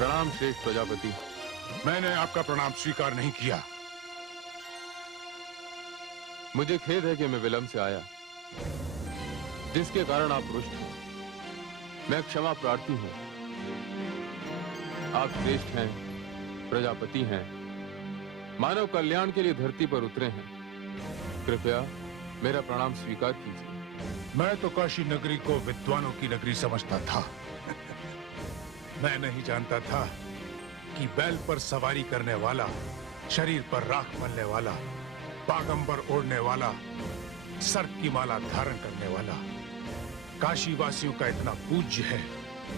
प्रणाम श्रेष्ठ प्रजापति। मैंने आपका प्रणाम स्वीकार नहीं किया। मुझे खेद है कि मैं विलंब से आया, जिसके कारण आप रुष्ट हैं। मैं क्षमा प्रार्थी हूं। आप श्रेष्ठ हैं, प्रजापति हैं, मानव कल्याण के लिए धरती पर उतरे हैं। कृपया मेरा प्रणाम स्वीकार कीजिए। मैं तो काशी नगरी को विद्वानों की नगरी समझता था। मैं नहीं जानता था कि बैल पर सवारी करने वाला, शरीर पर राख मलने वाला, बागंबर ओढ़ने वाला, सर्प की माला धारण करने वाला काशी वासियों का इतना पूज्य है,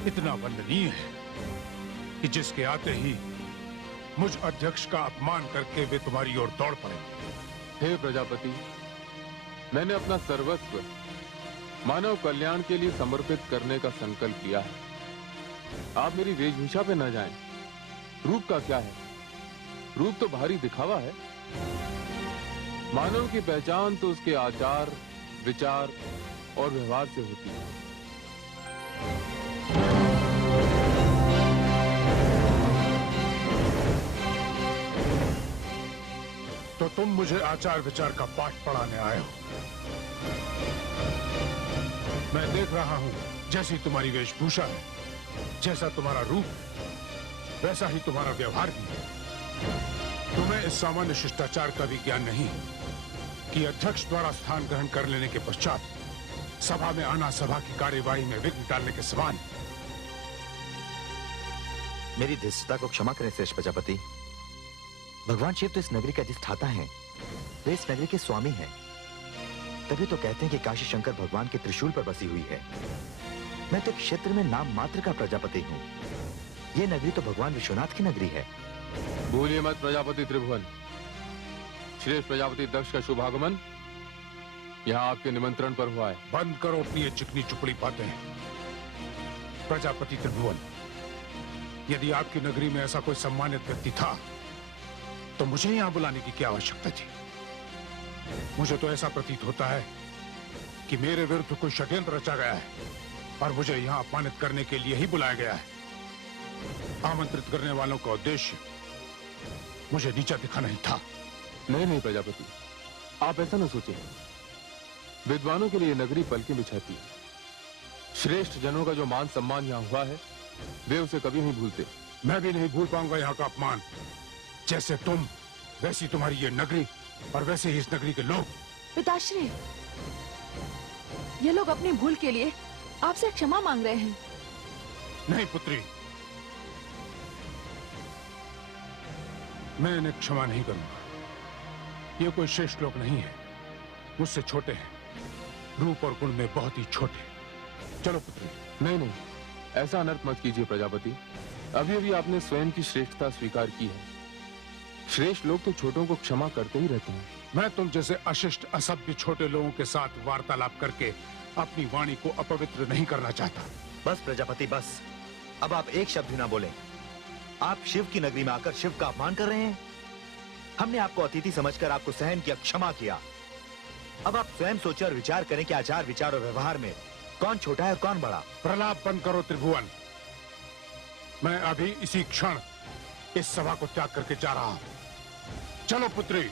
इतना वंदनीय है कि जिसके आते ही मुझ अध्यक्ष का अपमान करके वे तुम्हारी ओर दौड़ पड़े। हे प्रजापति, मैंने अपना सर्वस्व मानव कल्याण के लिए समर्पित करने का संकल्प लिया है। आप मेरी वेशभूषा पे न जाएं। रूप का क्या है? रूप तो बाहरी दिखावा है। मानव की पहचान तो उसके आचार, विचार और व्यवहार से होती है। तो तुम मुझे आचार विचार का पाठ पढ़ाने आए हो। मैं देख रहा हूं, जैसी तुम्हारी वेशभूषा है, जैसा तुम्हारा रूप, वैसा ही तुम्हारा व्यवहार भी है। तुम्हें इस सामान्य शिष्टाचार का भी ज्ञान नहीं कि अध्यक्ष द्वारा स्थान ग्रहण कर लेने के पश्चात सभा में आना सभा की कार्यवाही में विघ्न डालने के समान। मेरी धृष्टता को क्षमा करें श्रेष्ठ प्रजापति। भगवान शिव तो इस नगरी का अधिष्ठाता हैं, वे इस नगरी के स्वामी हैं। तभी तो कहते हैं कि काशी शंकर भगवान के त्रिशूल पर बसी हुई है। मैं तो क्षेत्र में नाम मात्र का प्रजापति हूँ। ये नगरी तो भगवान विश्वनाथ की नगरी है। भूलिए मत प्रजापति त्रिभुवन। श्रेष्ठ प्रजापति दक्ष का शुभागमन यहाँ आपके निमंत्रण पर हुआ है। बंद करो अपनी ये चिकनी चुपड़ी बातें। प्रजापति त्रिभुवन, यदि आपकी नगरी में ऐसा कोई सम्मानित व्यक्ति था तो मुझे यहाँ बुलाने की क्या आवश्यकता थी? मुझे तो ऐसा प्रतीत होता है कि मेरे विरुद्ध कोई षड्यंत्र रचा गया है और मुझे यहाँ अपमानित करने के लिए ही बुलाया गया है। आमंत्रित करने वालों का उद्देश्य मुझे नीचा दिखाना ही था। नहीं प्रजापति, आप ऐसा न सोचें। विद्वानों के लिए नगरी पलकें बिछाती है। श्रेष्ठ जनों का जो मान सम्मान यहाँ हुआ है, वे उसे कभी नहीं भूलते। मैं भी नहीं भूल पाऊंगा यहाँ का अपमान। जैसे तुम, वैसी तुम्हारी ये नगरी और वैसे ही इस नगरी के लोग। पिताश्री, ये लोग अपनी भूल के लिए आपसे क्षमा मांग रहे हैं। नहीं पुत्री, मैं इन्हें क्षमा नहीं करूंगा। ये कोई श्रेष्ठ लोग नहीं है, मुझसे छोटे हैं, रूप और गुण में बहुत ही छोटे। चलो पुत्री। नहीं, ऐसा अनर्थ मत कीजिए प्रजापति। अभी अभी आपने स्वयं की श्रेष्ठता स्वीकार की है। श्रेष्ठ लोग तो छोटों को क्षमा करते ही रहते हैं। मैं तुम जैसे अशिष्ट असभ्य छोटे लोगों के साथ वार्तालाप करके अपनी वाणी को अपवित्र नहीं करना चाहता। बस प्रजापति बस, अब आप एक शब्द भी ना बोलें। आप शिव की नगरी में आकर शिव का अपमान कर रहे हैं। हमने आपको अतिथि समझकर आपको सहन किया, क्षमा किया। अब आप स्वयं सोचें और विचार करें कि आचार विचार और व्यवहार में कौन छोटा है और कौन बड़ा। प्रलाप बंद करो त्रिभुवन। मैं अभी इसी क्षण इस सभा को त्याग करके जा रहा हूं। चलो पुत्री।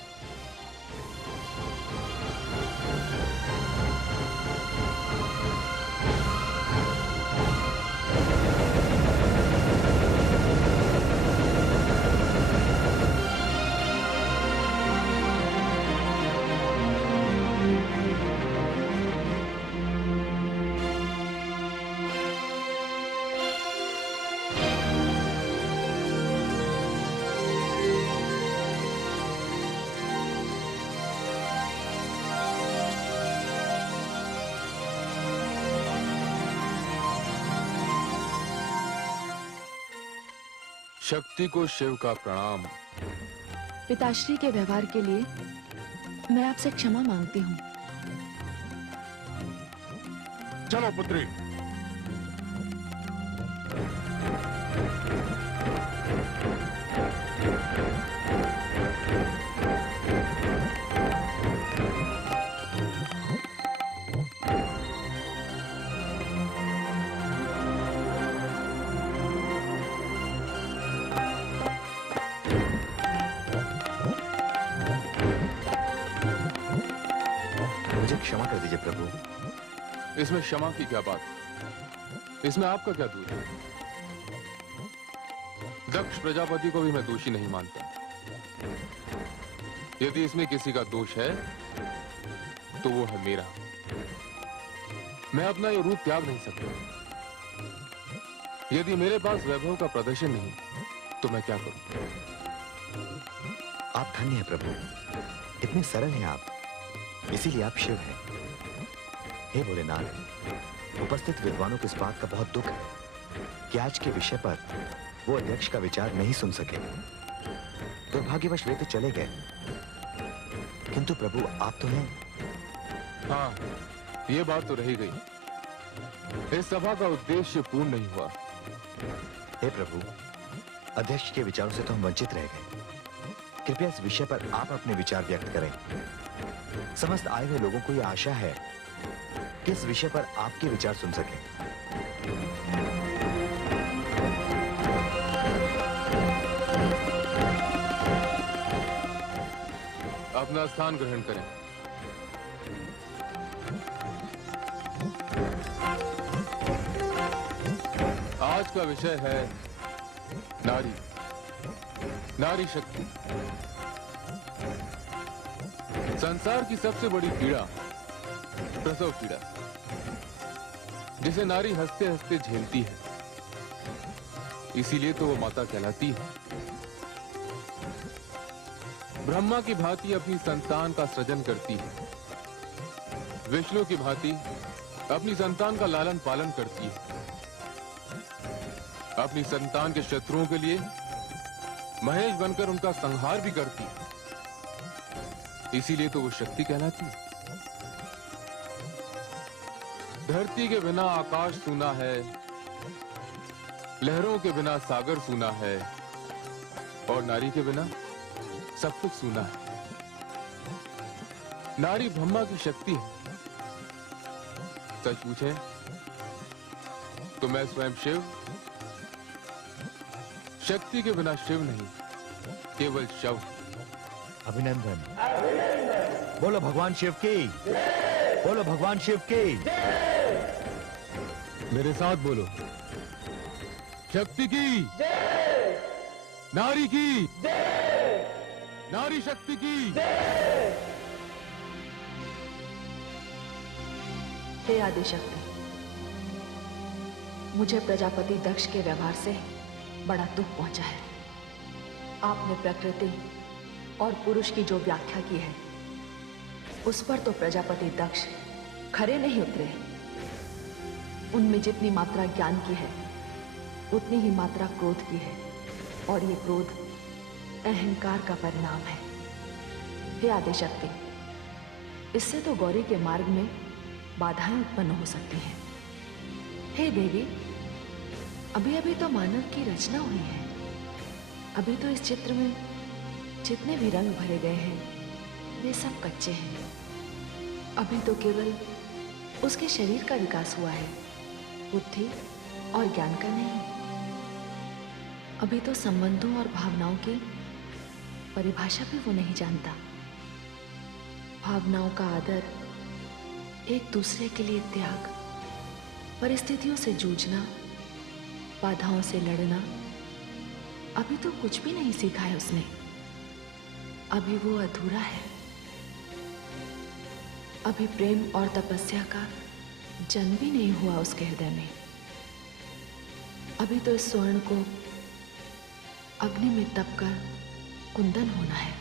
शक्ति को शिव का प्रणाम। पिताश्री के व्यवहार के लिए मैं आपसे क्षमा मांगती हूँ। चलो पुत्री। क्षमा कर दीजिए प्रभु। इसमें क्षमा की क्या बात? इसमें आपका क्या दोष है? दक्ष प्रजापति को भी मैं दोषी नहीं मानता। यदि इसमें किसी का दोष है तो वो है मेरा। मैं अपना ये रूप त्याग नहीं सकता। यदि मेरे पास वैभव का प्रदर्शन नहीं तो मैं क्या करूं? आप धन्य हैं प्रभु, इतने सरल हैं आप, इसीलिए आप शिव हैं। हे भोलेनाथ, उपस्थित विद्वानों को इस बात का बहुत दुख है कि आज के विषय पर वो अध्यक्ष का विचार नहीं सुन सके। दुर्भाग्यवश वे तो चले गए, किंतु प्रभु आप तो हैं। हाँ, ये बात तो रही गई। इस सभा का उद्देश्य पूर्ण नहीं हुआ। हे प्रभु, अध्यक्ष के विचारों से तो हम वंचित रह गए। कृपया इस विषय पर आप अपने विचार व्यक्त करें। समस्त आए हुए लोगों को यह आशा है कि इस विषय पर आपके विचार सुन सकें। अपना स्थान ग्रहण करें। आज का विषय है नारी, नारी शक्ति। संसार की सबसे बड़ी पीड़ा प्रसव पीड़ा, जिसे नारी हंसते हंसते झेलती है। इसीलिए तो वो माता कहलाती है। ब्रह्मा की भांति अपनी संतान का सृजन करती है, विष्णु की भांति अपनी संतान का लालन पालन करती है, अपनी संतान के शत्रुओं के लिए महेश बनकर उनका संहार भी करती है। इसीलिए तो वो शक्ति कहलाती है। धरती के बिना आकाश सूना है, लहरों के बिना सागर सूना है, और नारी के बिना सब कुछ सूना है। नारी ब्रह्मा की शक्ति है। सच पूछे तो मैं स्वयं शिव, शक्ति के बिना शिव नहीं, केवल शव। अभिनंदन। बोलो भगवान शिव की, बोलो भगवान शिव की। मेरे साथ बोलो, शक्ति की, नारी की, नारी शक्ति की। हे आदिशक्ति, मुझे प्रजापति दक्ष के व्यवहार से बड़ा दुख पहुंचा है। आपने प्रकृति और पुरुष की जो व्याख्या की है, उस पर तो प्रजापति दक्ष खरे नहीं उतरे। उनमें जितनी मात्रा ज्ञान की है, उतनी ही मात्रा क्रोध की है, और ये क्रोध अहंकार का परिणाम है। हे आदिशक्ति, इससे तो गौरी के मार्ग में बाधाएं उत्पन्न हो सकती हैं। हे देवी, अभी अभी तो मानव की रचना हुई है। अभी तो इस चित्र में जितने भी रंग भरे गए हैं, वे सब कच्चे हैं। अभी तो केवल उसके शरीर का विकास हुआ है, बुद्धि और ज्ञान का नहीं। अभी तो संबंधों और भावनाओं की परिभाषा भी वो नहीं जानता। भावनाओं का आदर, एक दूसरे के लिए त्याग, परिस्थितियों से जूझना, बाधाओं से लड़ना, अभी तो कुछ भी नहीं सीखा है उसने। अभी वो अधूरा है। अभी प्रेम और तपस्या का जन्म भी नहीं हुआ उसके हृदय में। अभी तो इस स्वर्ण को अग्नि में तपकर कुंदन होना है।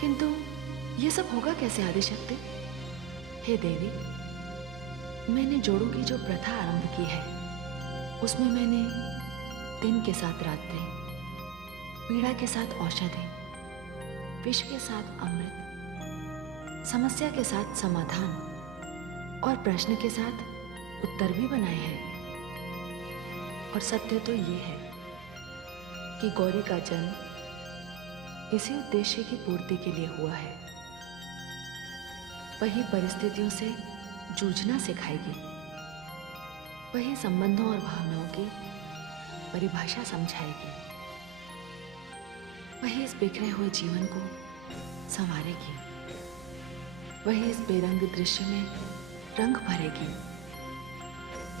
किंतु ये सब होगा कैसे आदिशक्ति? हे देवी, मैंने जोड़ों की जो प्रथा आरंभ की है, उसमें मैंने दिन के साथ रात्रि, पीड़ा के साथ औषधि, विष के साथ अमृत, समस्या के साथ समाधान और प्रश्न के साथ उत्तर भी बनाए हैं। और सत्य तो ये है कि गौरी का जन्म इसी उद्देश्य की पूर्ति के लिए हुआ है। वही परिस्थितियों से जूझना सिखाएगी, वही संबंधों और भावनाओं की परिभाषा समझाएगी, वही इस बिखरे हुए जीवन को संवारेगी। वही इस बेरंग दृश्य में रंग भरेगी,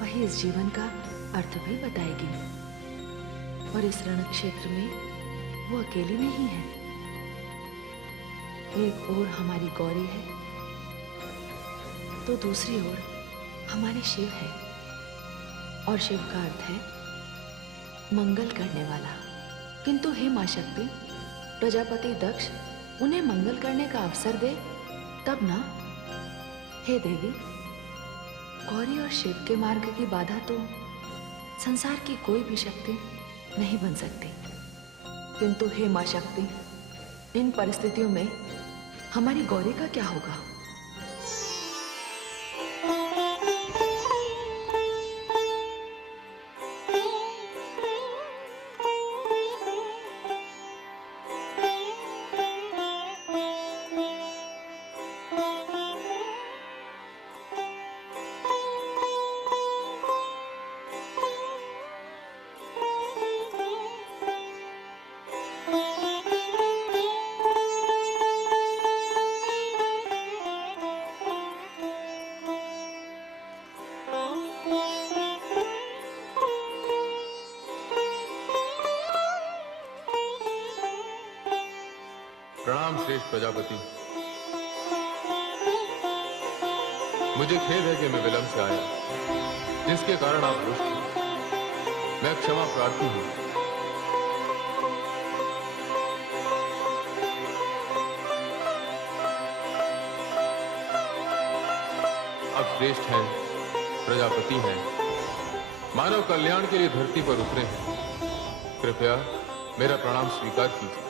वही इस जीवन का अर्थ भी बताएगी। और इस रण क्षेत्र में वो अकेली नहीं है। एक ओर हमारी गौरी है तो दूसरी ओर हमारे शिव है। और शिव का अर्थ है मंगल करने वाला। किंतु हे मां शक्ति, प्रजापति दक्ष उन्हें मंगल करने का अवसर दे तब ना। हे देवी, गौरी और शिव के मार्ग की बाधा तो संसार की कोई भी शक्ति नहीं बन सकती। किंतु हे मां शक्ति, इन परिस्थितियों में हमारी गौरी का क्या होगा? प्रणाम श्रेष्ठ प्रजापति। मुझे खेद है कि मैं विलंब से आया, जिसके कारण आप रुष्ट हैं। मैं क्षमा प्रार्थी हूं। आप श्रेष्ठ हैं, प्रजापति हैं, मानव कल्याण के लिए धरती पर उतरे हैं। कृपया मेरा प्रणाम स्वीकार कीजिए।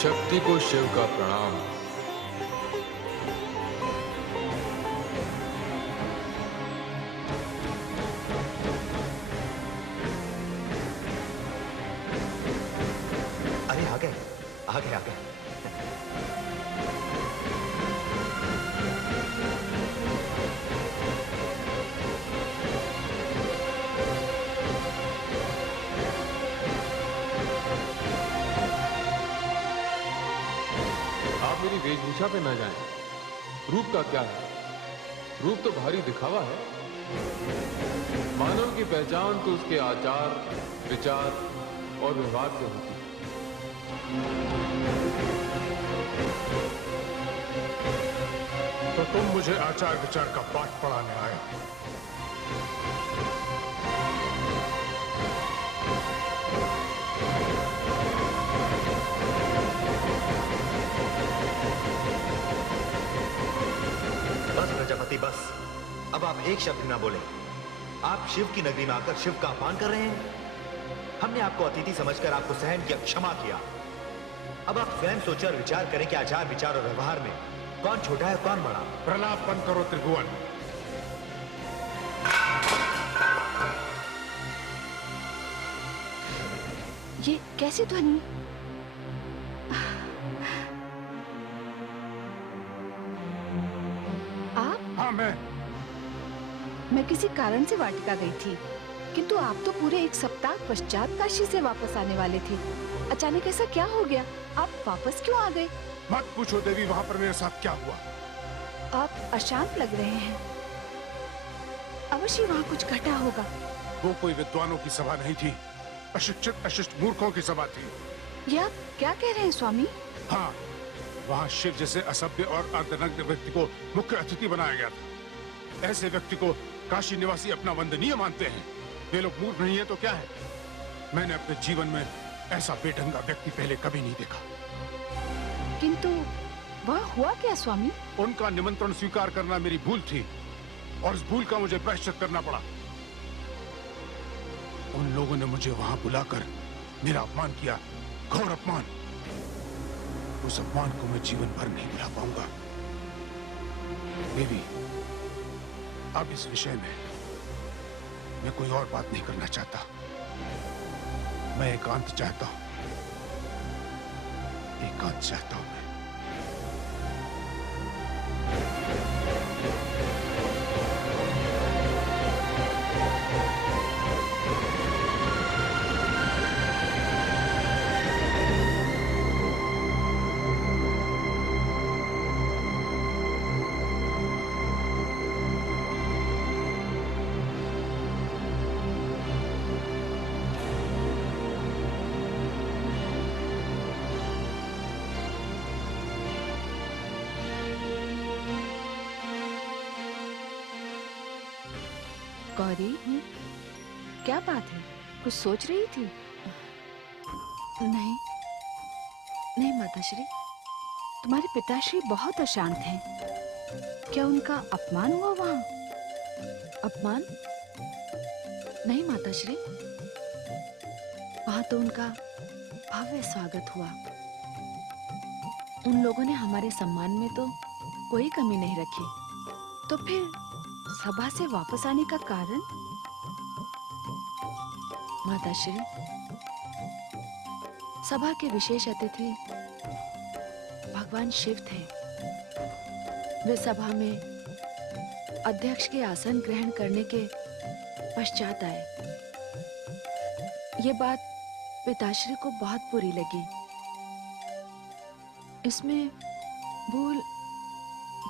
शक्ति को शिव का प्रणाम। अरे आ गए, आ गए, आ गए। मेरी वेशभूषा पे न जाएं। रूप का क्या है? रूप तो भारी दिखावा है। मानव की पहचान तो उसके आचार, विचार और व्यवहार से होती है। तो तुम मुझे आचार विचार का पाठ पढ़ाने आए हो। बस प्रजापति, बस। अब आप एक शब्द ना बोले। आप शिव की नगरी में आकर शिव का अपमान कर रहे हैं। हमने आपको अतिथि समझकर आपको सहन किया, क्षमा किया। अब आप स्वयं सोचें और विचार करें कि आचार विचार और व्यवहार में कौन छोटा है कौन बड़ा। प्रलाप बंद करो त्रिभुवन। ये कैसी ध्वनि? आप? हाँ, मैं किसी कारण से वाटिका गई थी, किंतु आप तो पूरे एक सप्ताह पश्चात काशी से वापस आने वाले थे। अचानक ऐसा क्या हो गया? आप वापस क्यों आ गए? मत पूछो देवी, वहां पर मेरे साथ क्या हुआ। आप अशांत लग रहे हैं। अवश्य वहाँ कुछ घटा होगा। वो कोई विद्वानों की सभा नहीं थी, अशिक्षित अशिष्ट मूर्खों की सभा थी। ये आप क्या कह रहे हैं स्वामी? हाँ, वहाँ शिव जैसे असभ्य और अर्धनग्न व्यक्ति को मुख्य अतिथि बनाया गया था। ऐसे व्यक्ति को काशी निवासी अपना वंदनीय मानते हैं। वे लोग मूर्ख नहीं है तो क्या है? मैंने अपने जीवन में ऐसा बेढंगा व्यक्ति पहले कभी नहीं देखा। किंतु वहाँ हुआ क्या स्वामी? उनका निमंत्रण स्वीकार करना मेरी भूल थी और उस भूल का मुझे प्रायश्चित करना पड़ा। उन लोगों ने मुझे वहां बुलाकर मेरा अपमान किया, घोर अपमान। उस अपमान को मैं जीवन भर नहीं भुला पाऊंगा। देवी, अब इस विषय में मैं कोई और बात नहीं करना चाहता। मैं एकांत चाहता हूं, एकांत चाहता हूं मैं। गौरी, क्या बात है? कुछ सोच रही थी? नहीं, नहीं माताश्री, तुम्हारे पिताश्री बहुत अशांत हैं। क्या उनका अपमान हुआ वहाँ? अपमान? नहीं माताश्री, वहाँ तो उनका भव्य स्वागत हुआ। उन लोगों ने हमारे सम्मान में तो कोई कमी नहीं रखी। तो फिर सभा से वापस आने का कारण? माताश्री, सभा के विशेष अतिथि भगवान शिव थे। वे सभा में अध्यक्ष के आसन ग्रहण करने के पश्चात आए। ये बात पिताश्री को बहुत बुरी लगी। इसमें भूल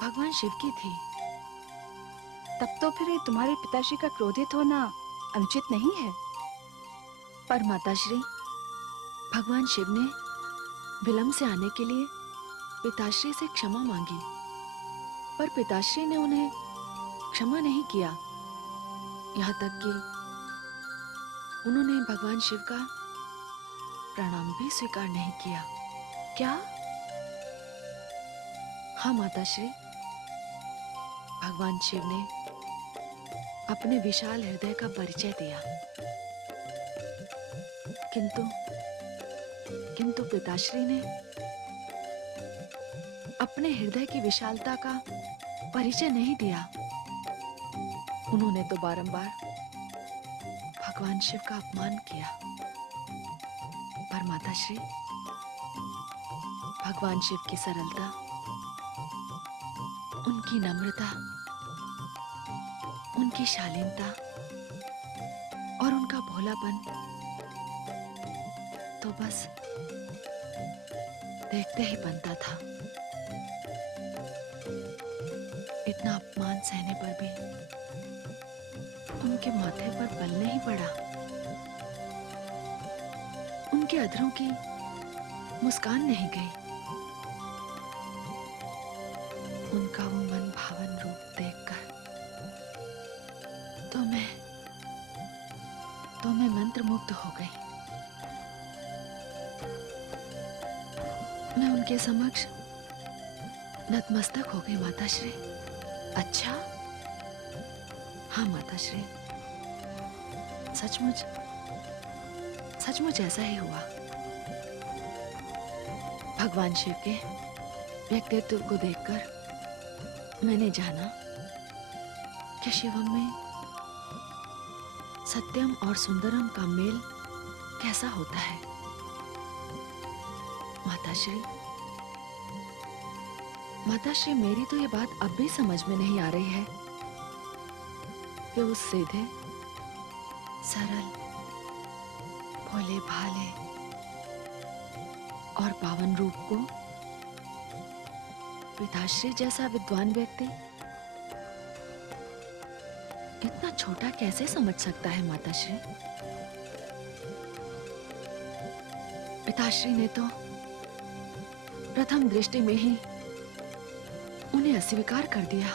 भगवान शिव की थी। तब तो फिर तुम्हारे पिताश्री का क्रोधित होना अनुचित नहीं है। पर माताश्री, भगवान शिव ने विलंब से आने के लिए पिताश्री से क्षमा मांगी, पर पिताश्री ने उन्हें क्षमा नहीं किया। यहाँ तक कि उन्होंने भगवान शिव का प्रणाम भी स्वीकार नहीं किया। क्या? हाँ माताश्री, भगवान शिव ने अपने विशाल हृदय का परिचय दिया, किंतु पिताश्री ने अपने हृदय की विशालता का परिचय नहीं दिया। उन्होंने तो बारंबार भगवान शिव का अपमान किया। पर माताश्री, भगवान शिव की सरलता, उनकी नम्रता, उनकी शालीनता और उनका भोलापन तो बस देखते ही बनता था। इतना अपमान सहने पर भी उनके माथे पर बल नहीं पड़ा। उनके अधरों की मुस्कान नहीं गई। उनका वो मन भावन रूप देखकर तो मैं मंत्रमुग्ध हो गई। मैं उनके समक्ष नतमस्तक हो गई माताश्री। अच्छा? हाँ माताश्री, सचमुच ऐसा ही हुआ। भगवान शिव के व्यक्तित्व को देखकर मैंने जाना कि शिवम में सत्यम और सुंदरम का मेल कैसा होता है। माताश्री, मेरी तो ये बात अब भी समझ में नहीं आ रही है कि उस सीधे, सरल, भोले भाले और पावन रूप को पिताश्री जैसा विद्वान व्यक्ति इतना छोटा कैसे समझ सकता है। माताश्री, पिताश्री ने तो प्रथम दृष्टि में ही उन्हें अस्वीकार कर दिया।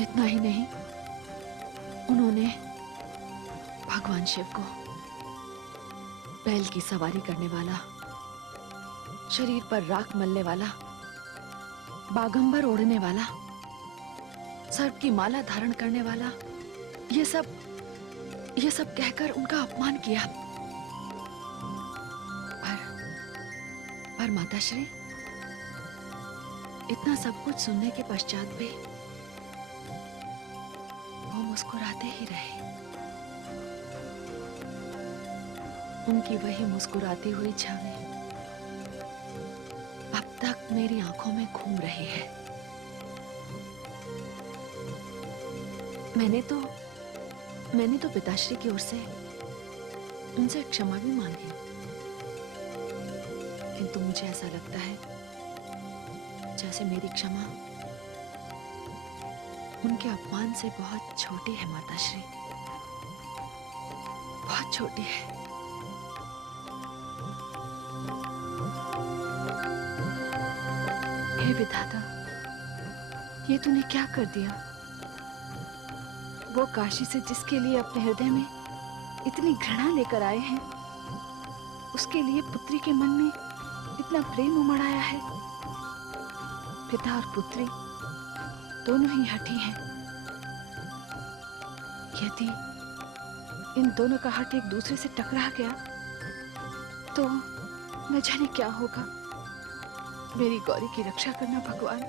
इतना ही नहीं, उन्होंने भगवान शिव को बैल की सवारी करने वाला, शरीर पर राख मलने वाला, बागंबर ओढ़ने वाला, सर्प की माला धारण करने वाला, ये सब कहकर उनका अपमान किया। पर माताश्री, इतना सब कुछ सुनने के पश्चात भी वो मुस्कुराते ही रहे। उनकी वही मुस्कुराती हुई छवि अब तक मेरी आंखों में घूम रही है। मैंने तो पिताश्री की ओर से उनसे क्षमा भी मांगी, किंतु मुझे ऐसा लगता है जैसे मेरी क्षमा उनके अपमान से बहुत छोटी है माताश्री, बहुत छोटी है। हे विधाता, ये तूने क्या कर दिया? वो काशी से जिसके लिए अपने हृदय में इतनी घृणा लेकर आए हैं, उसके लिए पुत्री के मन में इतना प्रेम उमड़ आया है। पिता और पुत्री दोनों ही हठी हैं। यदि इन दोनों का हट एक दूसरे से टकरा गया तो न जाने क्या होगा। मेरी गौरी की रक्षा करना भगवान।